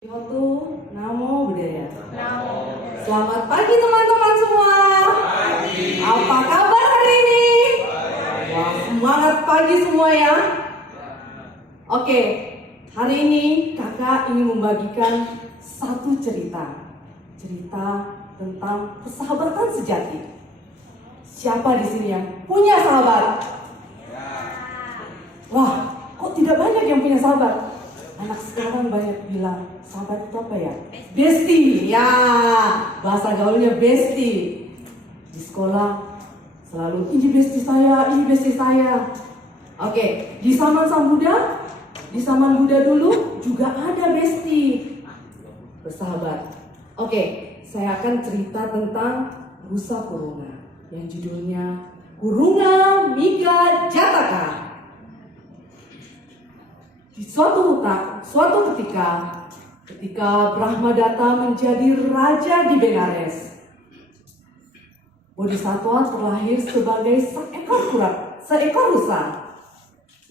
Yotu, Namo Buddhaya. Selamat pagi teman-teman semua. Pagi. Apa kabar hari ini? Wah, semangat pagi semua ya. Oke, hari ini kakak ingin membagikan satu cerita tentang persahabatan sejati. Siapa di sini yang punya sahabat? Wah, kok tidak banyak yang punya sahabat? Anak sekarang banyak bilang, sahabat itu apa ya? Bestie, ya, bahasa gaulnya bestie. Di sekolah selalu, ini bestie saya. Oke, di zaman Sang Buddha dulu juga ada bestie, bersahabat. Oke, saya akan cerita tentang Rusa Kurunga yang judulnya Kurunga Miga Jataka. Di suatu ketika Brahmadatta menjadi raja di Benares, Bodhisattva terlahir sebagai seekor rusa.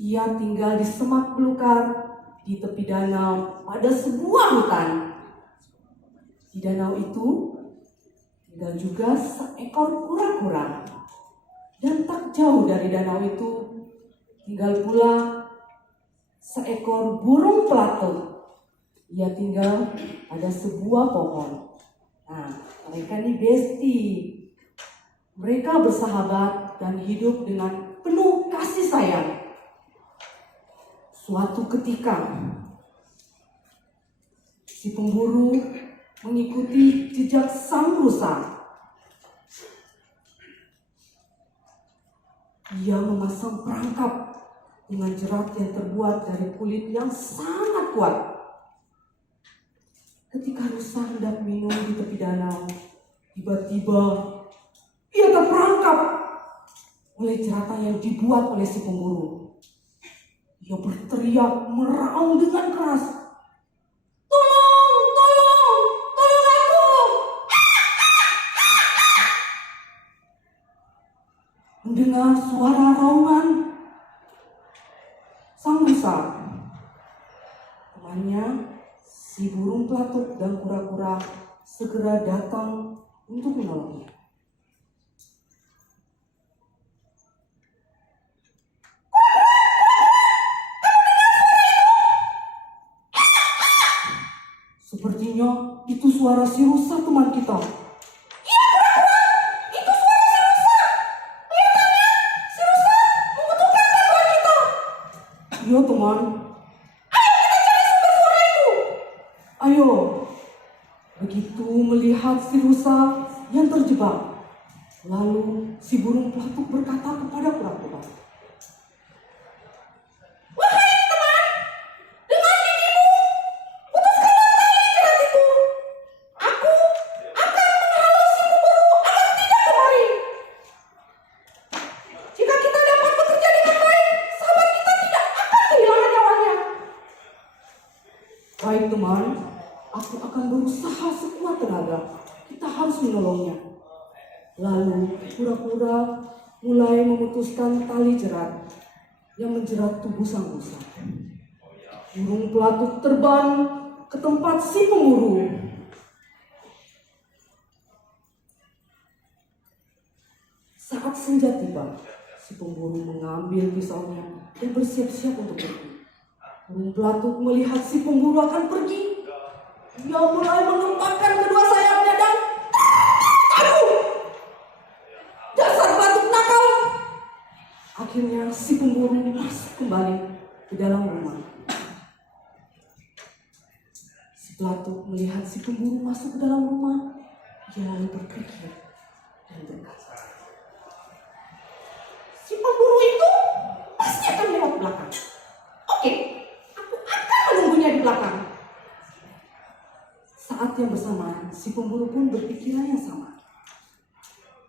Ia tinggal di semak belukar di tepi danau pada sebuah hutan. Di danau itu tinggal juga seekor kura-kura. Dan tak jauh dari danau itu tinggal pula seekor burung pelatuk. Ia tinggal pada sebuah pohon. Nah, mereka ini bestie. Mereka bersahabat dan hidup dengan penuh kasih sayang. Suatu ketika, si pemburu mengikuti jejak sang rusa. Ia memasang perangkap dengan jerat yang terbuat dari kulit yang sangat kuat. Ketika rusa hendak minum di tepi danau, tiba-tiba ia terperangkap oleh jeratan yang dibuat oleh si pemburu. Ia berteriak meraung dengan keras, "Tolong aku!" Mendengar suara raungan sang rusa, temannya si burung pelatuk dan kura-kura segera datang untuk menolongnya. Sepertinya itu suara si rusa, teman kita. Iya, kura-kura, itu suara si rusa. Kelihatannya si rusa membutuhkan bantuan kita. Iya, teman. Ayo kita cari sumber suara itu. Ayo. Begitu melihat si rusa yang terjebak, lalu si burung pelatuk berkata kepada kura-kura, "Wahai teman, dengan gigimu putuskanlah tali jerat itu. Aku akan menghalau si pemburu agar tidak kemari. Jika kita dapat bekerja dengan baik, sahabat kita tidak akan kehilangan nyawanya." "Baik teman, aku akan berusaha sekuat tenaga. Kita harus menolongnya." Lalu kura-kura mulai memutuskan tali jerat yang menjerat tubuh sang rusa. Burung pelatuk terbang ke tempat si pemburu. Saat senja tiba, si pemburu mengambil pisaunya dan bersiap-siap untuk pergi. Burung pelatuk melihat si pemburu akan pergi. Ia mulai mengepakkan kedua sayapnya dan aduh! Dasar pelatuk nakal! Akhirnya si pemburu masuk kembali ke dalam rumah. Si pelatuk melihat si pemburu masuk ke dalam rumah. Ia lalu berpikir dan berkata, "Si pemburu itu pasti akan lewat belakang. Oke, aku akan menunggunya di belakang." Saat yang bersamaan, si pemburu pun berpikiran yang sama.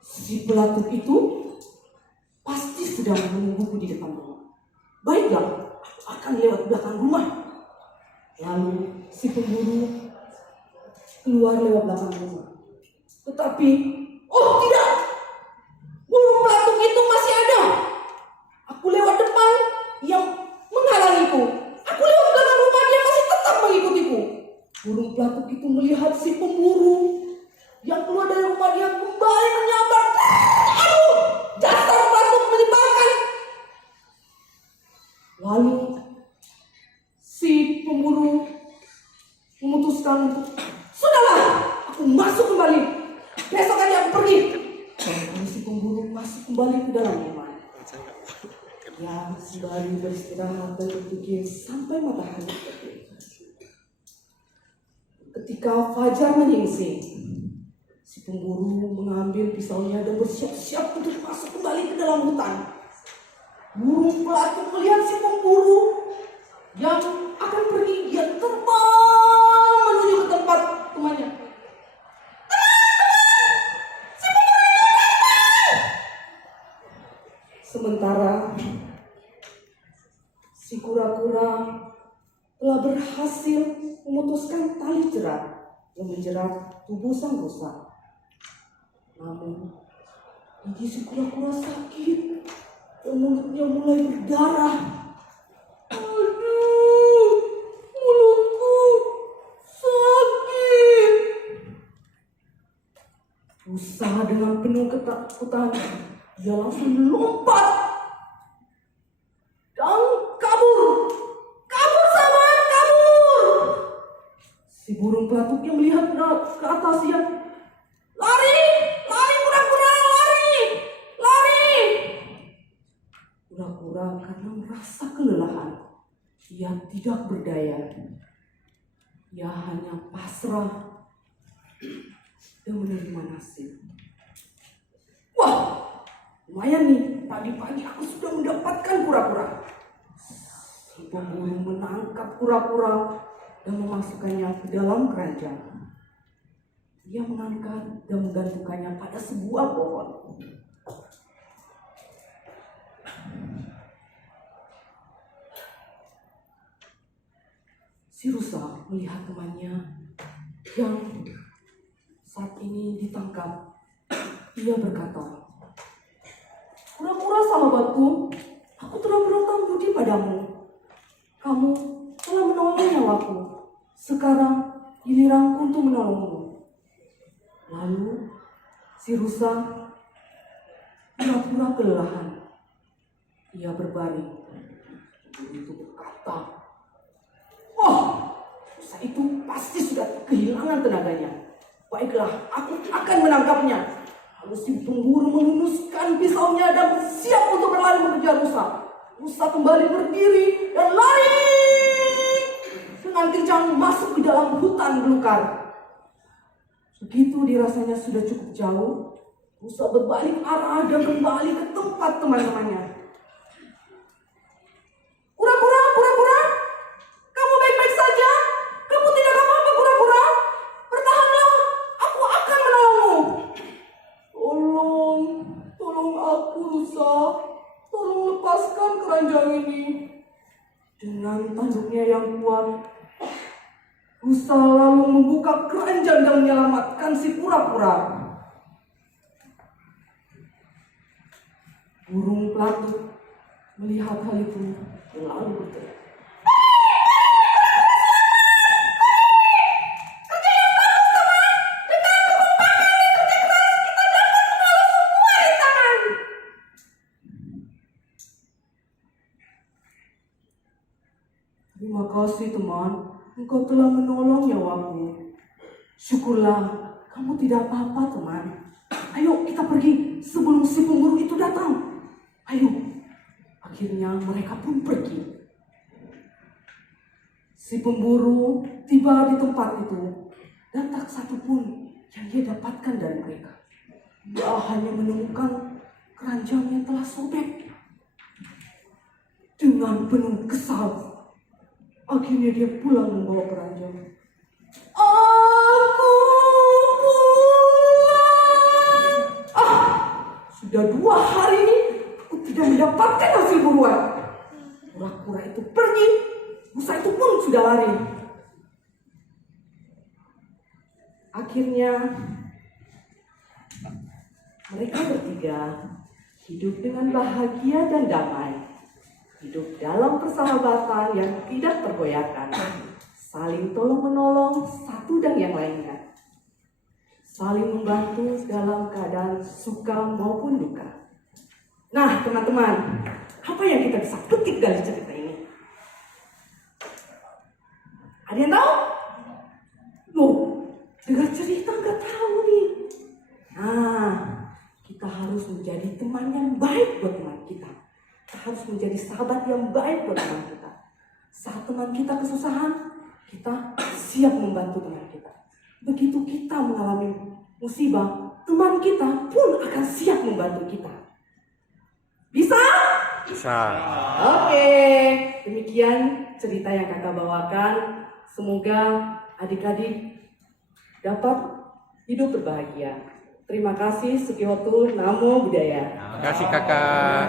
Si pelatuk itu pasti sedang menungguku di depan rumah. Baiklah, aku akan lewat belakang rumah. Lalu si pemburu keluar lewat belakang rumah. Tetapi, oh tidak! Burung pelatuk itu masih ada. Aku lewat depan, yang menghalangiku. Aku lewat belakang rumah, dia masih tetap mengikutiku. Burung pelatuk itu melihat si pemburu yang keluar dari rumah dia kembali menyambar. Aduh, dasar pelatuk menyebalkan. Lalu si pemburu memutuskan untuk, sudahlah, aku masuk kembali. Besok aja aku pergi. Lalu si pemburu masuk kembali ke dalam rumah. Ya, sembari beristirahat dan berpikir sampai matahari terbit. Ketika fajar menyingsing, si pemburu mengambil pisaunya dan bersiap-siap untuk masuk kembali ke dalam hutan. Burung pelatuk melihat si pemburu yang akan pergi, dia terbang menuju ke tempat temannya. Sementara si kura-kura telah berhasil memutuskan tali jerat yang menjerat tubuh sang rusa. Namun gigi si kura-kura sakit dan mulutnya mulai berdarah. Aduh, mulutku sakit. Rusa dengan penuh ketakutan, dia langsung lompat dan kabur. Kabur sahabat, kabur. Si burung pelatuk yang melihat ke atas dia, lari, lari kura-kura, lari, lari. Kura-kura karena merasa kelelahan, ia tidak berdaya. Ia hanya pasrah dan menerima nasib. Wah, lumayan nih, pagi-pagi aku sudah mendapatkan kura-kura. Si pemburu menangkap kura-kura dan memasukkannya ke dalam keranjang. Dia mengangkat dan menggantungkannya pada sebuah pohon. Si rusa melihat temannya yang saat ini ditangkap. Ia berkata, "Kura-kura sahabatku, aku telah berhutang budi padamu. Kamu telah menolong nyawaku. Sekarang giliranku untuk menolongmu." Lalu si rusa pura-pura kelelahan. Ia berbaring. Itu berkata, "Oh, rusa itu pasti sudah kehilangan tenaganya. Baiklah, aku akan menangkapnya." Lalu si pemburu menghunuskan pisaunya dan siap untuk berlari mengejar rusa. Rusa kembali berdiri dan lari dengan kencang masuk ke dalam hutan belukar. Begitu dirasanya sudah cukup jauh, rusa berbalik arah dan kembali ke tempat teman-temannya. "Kura-kura, kura-kura, kamu baik-baik saja? Kamu tidak apa-apa, kura-kura? Bertahanlah, aku akan menolongmu." Tolong aku, rusa. Tolong lepaskan keranjang ini." Dengan tanduknya yang kuat, rusa lalu membuka keranjang dan menyelamatkan si kura-kura. Burung pelatuk melihat hal itu lalu berteriak, "Terima kasih teman, engkau telah menolong nyawaku." "Syukurlah, kamu tidak apa-apa teman. Ayo kita pergi sebelum si pemburu itu datang. Ayo." Akhirnya mereka pun pergi. Si pemburu tiba di tempat itu dan tak satu pun yang dia dapatkan dari mereka. Dia hanya menemukan keranjang yang telah sobek. Dengan penuh kesal, akhirnya dia pulang membawa keranjang. "Aku pulang. Sudah 2 hari ini aku tidak mendapatkan hasil buruan." Kura-kura itu pergi, rusa itu pun sudah lari. Akhirnya mereka bertiga hidup dengan bahagia dan damai. Hidup dalam persahabatan yang tidak tergoyahkan saling tolong-menolong satu dan yang lainnya, saling membantu dalam keadaan suka maupun duka. Nah, teman-teman, apa yang kita bisa petik dari cerita ini? Ada yang tahu? Loh, dengar cerita nggak tahu nih. Nah, kita harus menjadi teman yang baik buat teman kita. Kita harus menjadi sahabat yang baik buat teman kita. Saat teman kita kesusahan, kita siap membantu teman kita. Begitu kita mengalami musibah, teman kita pun akan siap membantu kita. Bisa? Bisa. Oke, demikian cerita yang kakak bawakan. Semoga adik-adik dapat hidup berbahagia. Terima kasih, Sukihotu, Namo Buddhaya. Terima kasih kakak.